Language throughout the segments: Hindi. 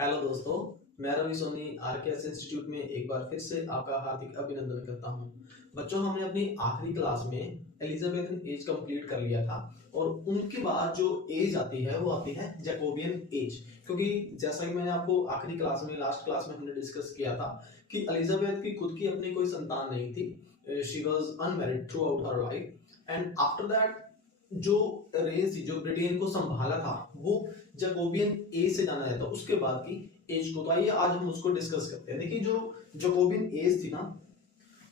हेलो दोस्तों, मैं रवि सोनी आरकेएस इंस्टीट्यूट में एक बार फिर से आपका हार्दिक अभिनंदन करता हूं। बच्चों, हमने अपनी आखिरी क्लास में एलिजाबेथन एज कंप्लीट कर लिया था और उनके बाद जो एज आती है वो आती है जैकोबियन एज। क्योंकि जैसा कि मैंने आपको आखिरी क्लास में लास्ट क्लास में हमने डिस्कस किया था कि एलिजाबेथ की खुद की अपनी कोई संतान नहीं थी। She was unmarried through out her life and after that जो रेस थी, जो ब्रिटेन को संभाला था, वो जैकोबियन एज से जाना जाता है उसके बाद की एज को। तो आइए आज हम उसको डिस्कस करते हैं। देखिए, जो जैकोबियन एज थी ना,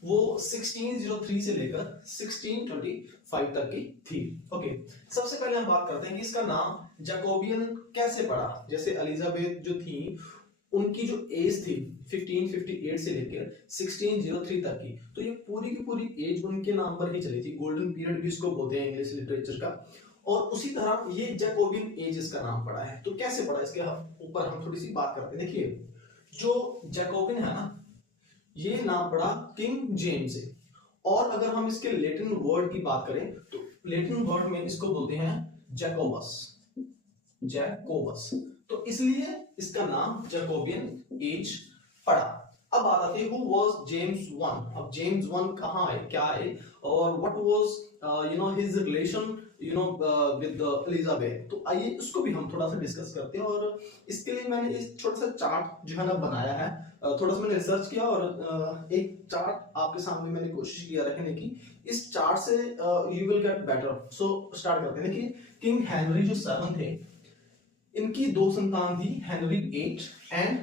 वो 1603 से लेकर 1625 तक की थी। ओके, सबसे पहले हम बात करते हैं कि इसका नाम जैकोबियन कैसे पड़ा। जैसे एलिजाबेथ जो थी, उनकी जो एज थी 1558 से लेकर 1603 तक की, तो ये पूरी की पूरी एज उनके नाम पर ही चली थी। गोल्डन पीरियड भी इसको बोलते हैं इंग्लिश लिटरेचर का। और उसी तरह ये जैकोबियन एज इसका नाम पड़ा है। तो कैसे पड़ा, इसके ऊपर हम थोड़ी सी बात करते हैं। देखिए, जो जैकोबिन है ना, ये नाम पड़ा किंग जेम्स से। और अगर हम इसके लैटिन वर्ड की बात करें तो लैटिन वर्ड में इसको बोलते हैं जैकोबस। जैकोबस, तो इसलिए इसका नाम जैकोबियन एज पड़ा। अब बात आती है, हु वाज जेम्स वन। अब जेम्स वन कहाँ है, क्या है, और what was his relation with Elizabeth. तो आइए उसको भी हम थोड़ा सा डिस्कस करते हैं। और इसके लिए मैंने इस छोटा सा चार्ट जो है ना बनाया है। थोड़ा सा मैंने रिसर्च किया और एक चार्ट आपके सामने मैंने कोशिश किया रखने की। इस चार्ट से you will get better. So start करते हैं। देखिए, किंग हेनरी जो 7 थे, इनकी दो संतान थी, हेनरी 8 एंड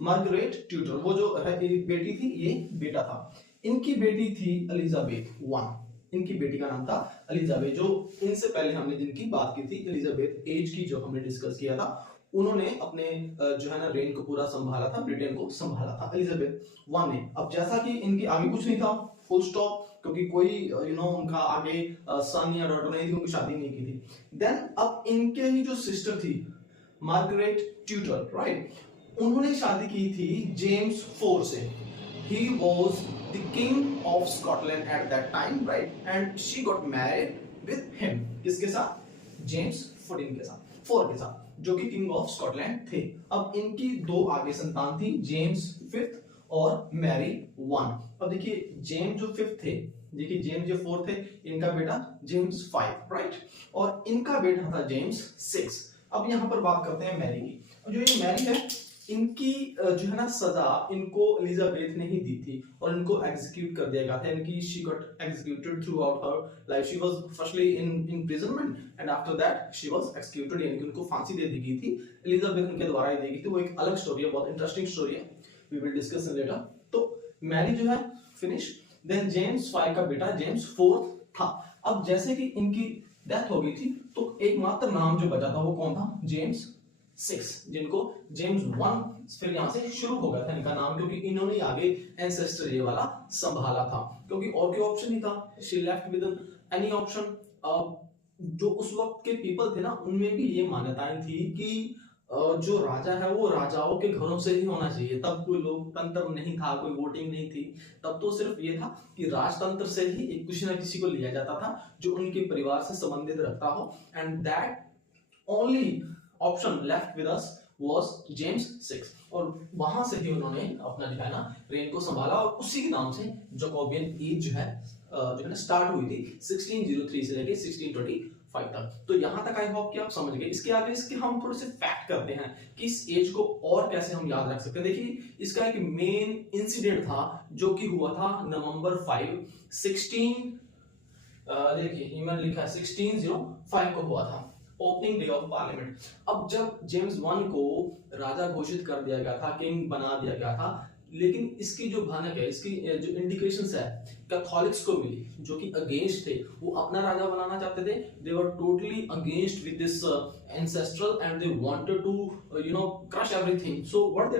मार्गरेट ट्यूटर। वो जो है एक बेटी थी, ये बेटा था। इनकी बेटी थी एलिजाबेथ 1। इनकी बेटी का नाम था एलिजाबेथ। जो इनसे पहले हमने जिनकी बात की थी, एलिजाबेथ एज की जो हमने डिस्कस किया था, उन्होंने अपने जो है ना रेन को पूरा संभाला था, ब्रिटेन को संभाला था एलिजाबेथ 1 ने। अब जैसा कि इनकी आगे कुछ नहीं था, फुल स्टॉप, क्योंकि कोई उनका आगे सन या डॉटर नहीं थी, उनकी शादी नहीं की थी। देन अब इनके ही जो सिस्टर थी मार्गरेट ट्यूटर, राइट, उन्होंने शादी की थी जेम्स 4 से। He was the king of Scotland at that time, right, and she got married with him. किसके साथ? जेम्स 14 के साथ, 4 के साथ, जो कि किंग ऑफ स्कॉटलैंड थे। अब इनकी दो आगे संतान थी, जेम्स 5 और मैरी 1। अब देखिए, जेम्स जो 5 थे, देखिए जेम्स जो 4 थे, इनका बेटा जेम्स 5, राइट, और इनका बेटा था जेम्स 6। अब यहाँ पर बात करते हैं मैरी की। जो ये मैरी है, इनकी जो है ना सजा इनको एलिजाबेथ ने ही दी थी और इनको एग्जीक्यूट कर दिया गया था। इनकी she got executed through out her life. She was firstly in imprisonment and after that she was executed, यानी कि उनको फांसी दे दी गई थी। एलिजाबेथ उनके द्वारा ही दी गई थी। वो एक अलग स्टोरी है, बहुत इंटरेस्टिंग स्टोरी है, we will discuss in later. तो मैरी जो है फिनिश। देन जेम्स 5 का बेटा जेम्स 4 था। अब जैसे कि इनकी डेथ हो गई थी, तो एकमात्र नाम जो बचा था वो कौन था? जेम्स 6, जिनको जेम्स 1 फिर यहां से शुरू हो गया था इनका नाम, क्योंकि इन्होंने आगे एंसेस्टर ये वाला संभाला था, क्योंकि और कोई ऑप्शन नहीं था। She left with any option. जो उस वक्त के पीपल थे ना, उनमें भी ये मान्यताएं थी कि जो राजा है वो राजाओं के घरों से ही होना चाहिए। तब कोई लोकतंत्र नहीं था, कोई वोटिंग नहीं थी। तब तो सिर्फ ये था कि राजतंत्र से ही एक किसी ना किसी को लिया जाता था जो उनके परिवार से संबंधित रखता हो। And that only option left with us was James 6। और वहां से ही उन्होंने अपना जो है ना रेन को संभाला, और उसी के नाम से जैकोबियन एज जो है ना स्टार्ट हुई थी 1603 से लेके 1625 तक। तो यहां तक आई होप कि आप समझ गए। इसके आगे इसके हम थोड़े से फैक्ट करते हैं कि इस एज को और कैसे हम याद रख सकते हैं। देखिए, इसका एक मेन इंसिडेंट था जो कि हुआ था नवंबर 5 16 देखिए ईमेल लिखा है 1605 को हुआ था, ओपनिंग डे ऑफ पार्लियामेंट। अब जब जेम्स 1 को राजा घोषित कर दिया गया था, किंग बना दिया गया था, लेकिन इसकी जो भनक है, इसकी जो इंडिकेशंस है कैथोलिक्स को मिली, जो कि अगेंस्ट थे। वो अपना राजा बनाना चाहते थे। They were totally against with this ancestral and they wanted to crush everything. So what they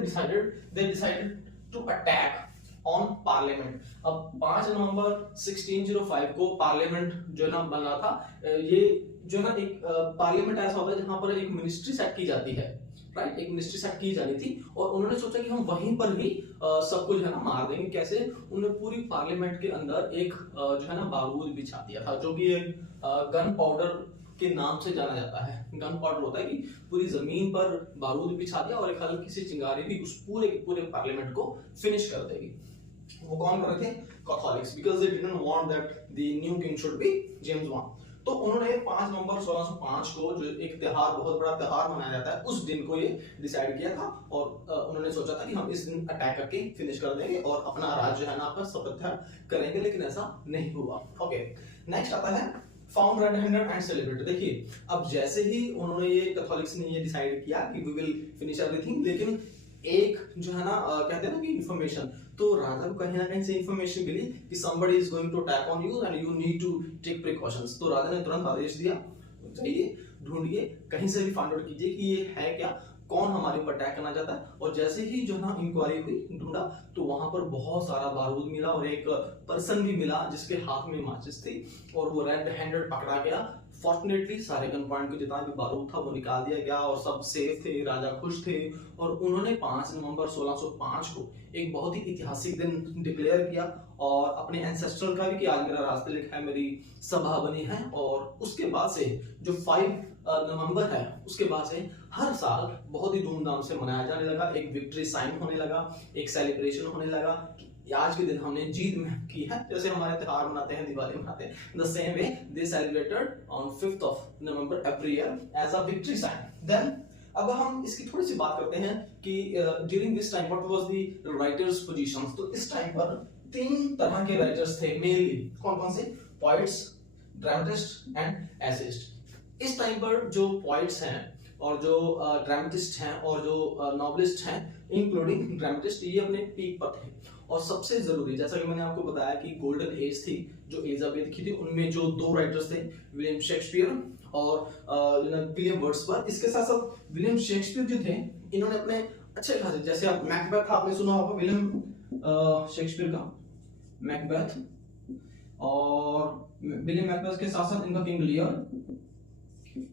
decided to attack on parliament. अब 5 नवंबर 1605 को पार्लियामेंट जो है ना बना था। ये जो है ना एक पार्लियामेंट ऐसा होता है जहां पर एक मिनिस्ट्री सेट की जाती है, राइट, एक मिनिस्ट्री सेट की जानी थी। और उन्होंने सोचा कि हम वहीं पर ही सबको जो है ना मार देंगे। कैसे? उन्होंने पूरी पार्लियामेंट के अंदर एक जो है ना बारूद बिछा दिया था, जो कि एक गन पाउडर के नाम से जाना जाता है। गन पाउडर होता है कि पूरी जमीन पर बारूद बिछा दिया और एक हल्की सी चिंगारी भी उस पूरे के पूरे पार्लियामेंट को फिनिश कर देगी। वो कौन कर रहे थे? Catholics, because they didn't want that the new king should be James one. तो उन्होंने 5 नवंबर 1605 को, जो एक त्योहार, बहुत बड़ा त्योहार मनाया जाता है, उस दिन को ये डिसाइड किया था और उन्होंने सोचा था कि हम इस दिन अटैक करके फिनिश कर देंगे और अपना राज्य है ना आपका सपत्या करेंगे, लेकिन ऐसा नहीं हुआ। ओके, नेक्स्ट आता है found red handed and celebrated. देखिए, अब जैसे ही उन्होंने ये कैथोलिक्स ने ये डिसाइड किया कि वी विल फिनिश एवरीथिंग, लेकिन एक जो है ना कहते हैं ना कि इन्फॉर्मेशन, तो राजा को कहीं ना कहीं से इन्फॉर्मेशन मिली कि somebody is going to attack on you and you need to take precautions। तो राजा ने तुरंत आदेश दिया, जाइए ढूंढिए, कहीं से भी फाइंड आउट कीजिए कि ये है क्या, कौन हमारे ऊपर अटैक करना चाहता है। और जैसे ही जो है ना इंक्वायरी हुई, ढूंढा, तो वहां पर बहुत सारा बारूद मिला और एक पर्सन भी मिला जिसके हाथ में माचिस थी और वो रेड हैंडेड पकड़ा गया। फॉर्चुनेटली सारे गन पॉइंट को जितना भी बारूद था वो निकाल दिया गया और सब सेफ थे, राजा खुश थे। और उन्होंने 5 नवंबर 1605 को एक बहुत ही ऐतिहासिक दिन डिक्लेयर किया और अपने एंसेस्टर का भी कि आज मेरा रास्ते लिखा है, मेरी सभा बनी है। और उसके बाद से जो 5 नवंबर है, उसके बाद से हर साल बहुत ही धूमधाम से मनाया जाने लगा, एक विक्ट्री साइन होने लगा, एक सेलिब्रेशन होने लगा कि आज के दिन हमने जीत की है। जैसे हमारे त्योहार मनाते हैं, दिवाली मनाते हैं, the same way they celebrated on 5th of November every year as a victory sign. Then अब हम इसकी थोड़ी सी बात करते हैं कि during this time what was the writers positions. तो इस टाइम पर 3 तरह के राइटर्स थे मेनली। कौन कौन से? Poets, dramatist and essayist. इस टाइम पर जो पोएट्स हैं और जो ड्रामेटिस्ट हैं और जो नॉवेलिस्ट हैं, इंक्लूडिंग ड्रामेटिस्ट, ये अपने पीक पर थे। और सबसे जरूरी, जैसा कि मैंने आपको बताया कि गोल्डन एज थी जो एलिजाबेथ की थी, उनमें जो 2 राइटर्स थे, विलियम शेक्सपियर और विलियम वर्ड्सवर्थ। इसके साथ साथ विलियम शेक्सपियर जो थे, इन्होंने अपने अच्छे खासे, जैसे आप मैकबेथ आपने सुना होगा, विलियम शेक्सपियर का मैकबेथ, और विलियम मैकबेथ के साथ साथ इनका किंग लियर,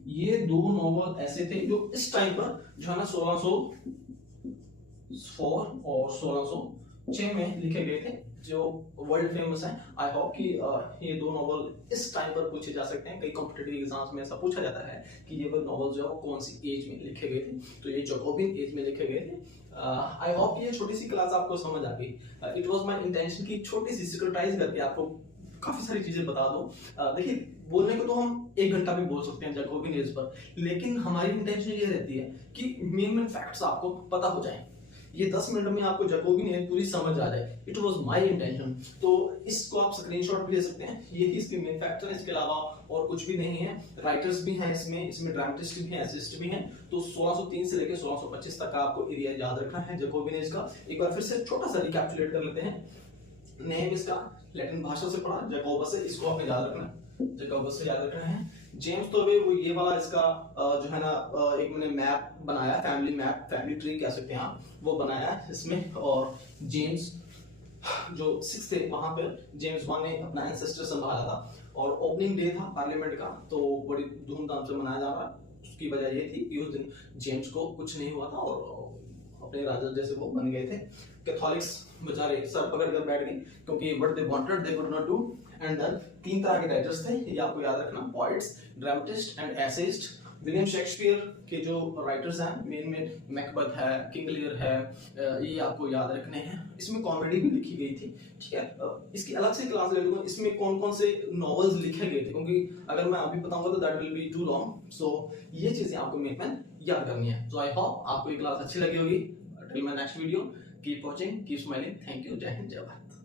ये 2 नॉवल ऐसे थे जो इस टाइम पर जो है ना 1604 और 1606 में लिखे गए थे, जो वर्ल्ड फेमस है। आई होप कि ये 2 नॉवल इस टाइम पर पूछे जा सकते हैं। कई कॉम्पिटिटिव एग्जाम्स में ऐसा पूछा जाता है कि ये वो नॉवल जो है वो कौन सी एज में लिखे गए थे। तो ये जैकोबिन एज में लिखे गए थे। आई होप ये छोटी सी क्लास आपको समझ आ गई। इट वाज माय इंटेंशन कि छोटी सी सिक्रेटाइज करके आपको काफी सारी चीजें बता दो। देखिए, बोलने को तो हम 1 घंटा भी बोल सकते हैं जैकोबिन एज पर, लेकिन हमारी इंटेंशन ये रहती है कि मेन फैक्ट्स आपको पता हो जाए, ये 10 मिनट में आपको जैकोबिन एज पूरी समझ आ जाए। It was my intention. तो इसको आप स्क्रीनशॉट भी ले सकते हैं, यही इसके मेन फैक्ट्स हैं, इसके अलावा और कुछ भी नहीं है। राइटर्स भी हैं इसमें ड्रामेटिस्ट भी हैं, एसिस्ट भी हैं। तो 1603 से लेकर 1625 तक का आपको एरिया याद रखना है जैकोबिन एज का। एक बार फिर से छोटा सा रिकैपिचुलेट कर लेते हैं। नेम इसका लैटिन भाषा से पढ़ा, जैकोबस है, इसको आपने याद रखना है, जैकोबस से याद रखना है। जेम्स तोरवे, वो ये वाला इसका जो है ना एक मैंने मैप बनाया, फैमिली मैप, फैमिली ट्री कह सकते हैं आप, वो बनाया है इसमें। और जेम्स जो 6 थे, वहां पर जेम्स 1 ने अपना एंसेस्टर संभाला था और ओपनिंग डे था पार्लियामेंट का, तो बड़ी धूमधाम से मनाया जा रहा है। उसकी वजह ये थी कि उस दिन जेम्स को कुछ नहीं हुआ था और अपने राजा जैसे वो बन गए थे। कैथोलिक्स बेचारे सर पकड़ कर बैठ गए क्योंकि what they wanted they could not do. And then 3 तरह के राइटर्स थे, ये आपको याद रखना, poets, dramatist and essayist. William Shakespeare के जो राइटर्स हैं, मेन मैकबेथ है, किंग लियर है, ये आपको याद रखने हैं। इसमें कॉमेडी भी लिखी गई थी, ठीक है। इसकी अलग से क्लास ले लूंगा, इसमें कौन कौन से नॉवेल्स लिखे गए थे, क्योंकि अगर मैं अभी बताऊंगा तो that will be too long. So ये चीजें आपको मेन याद करनी है। सो आई होप आपको ये क्लास अच्छी लगी होगी। Till my next video, keep watching, keep smiling. Thank you, जय हिंद, जय भारत।